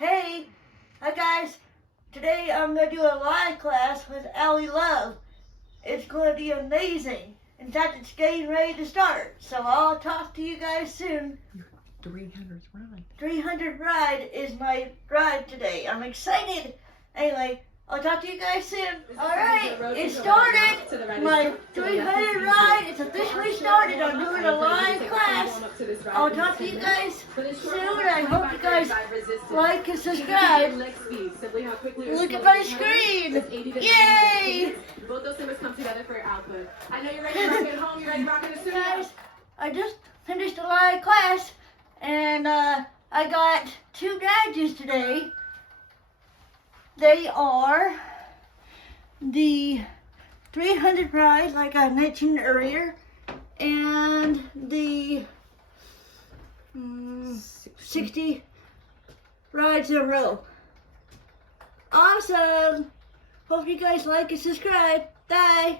Hey, hi guys. Today I'm going to do a live class with Allie Love. It's going to be amazing. In fact, it's getting ready to start. So I'll talk to you guys soon. Your 300th ride. 300 ride is my ride today. I'm excited. Anyway, I'll talk to you guys soon. Alright, it started. My 300 ride is officially started. I'm doing a live class. I'll talk to you guys soon. I hope you guys like and subscribe. Look at my screen. Yay! Both those numbers come together for your output. I know you're ready to rock at home. You're ready to rock in the studio. Guys, I just finished a live class and I got 2 badges today. They are the 300 ride, like I mentioned earlier, and the 60 rides in a row. Awesome! Hope you guys like and subscribe. Bye!